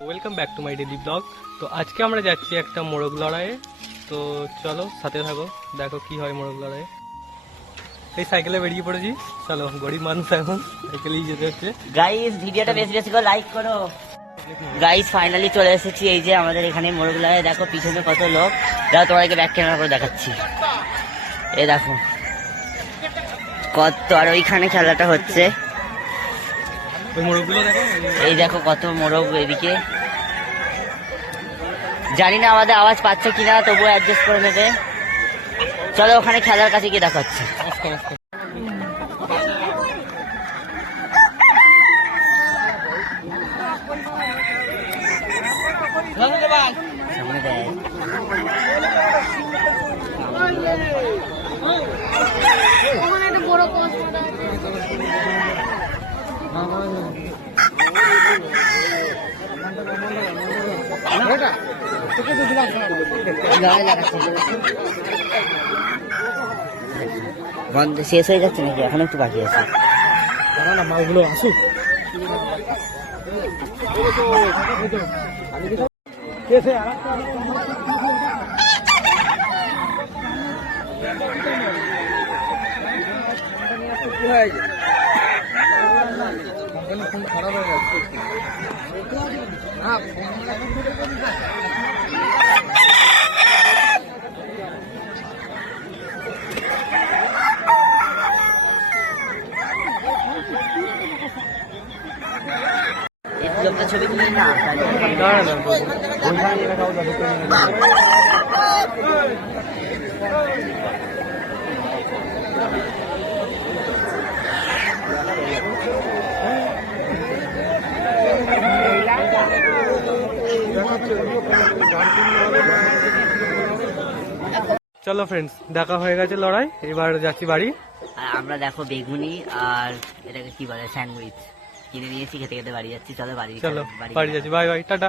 Welcome back to my daily blog. তো আজকে আমরা যাচ্ছি একটা মোরগ লড়াইয়ে। তো চলো সাথে থাকো, দেখো কি হয় মোরগ লড়াইয়ে। এই সাইকেলে বেরিয়ে পড়েছি, চলো গরিব মানুষ এখন সাইকেলেই যেতে হচ্ছে। গাইস ভিডিওটা বেশি বেশি করে লাইক করো। গাইস ফাইনালি চলে এসেছি এই যে আমাদের এখানে মোরগ লড়াই। দেখো পিছনে কত লোক, দাও তোমাকে ব্যাক ক্যামেরা করে দেখাচ্ছি। এই দেখো কত, আর ওইখানে খেলাটা হচ্ছে। ওই মোরগগুলো দেখো, এই দেখো কত মোরগ এদিকে। জানি না আমাদের আওয়াজ পাচ্ছে কিনা, তবুও অ্যাডজাস্ট করে নেবে। চলো ওখানে খেলার কাছে গিয়ে দেখাচ্ছি। আস্তে আস্তে। সামনে দেয় ওখানে একটা বড় পোস্ট বন্ধ শেষ হয়ে যাচ্ছে নাকি? এখন একটু বাকি আছে। মালগুলো আসুক। খারাপ হয়ে যাচ্ছে। লোকটা ছবি তুলি না। চলো ফ্রেন্ডস, দেখা হয়ে গেছে লড়াই, এবার যাচ্ছি বাড়ি। আর আমরা দেখো বেগুনি আর এটাকে কি বলে স্যান্ডউইচ কিনে নিয়েছি, খেতে খেতে বাড়ি যাচ্ছি। চলো বাড়ি চলো বাড়ি যাচ্ছি, বাই বাই, টাটা।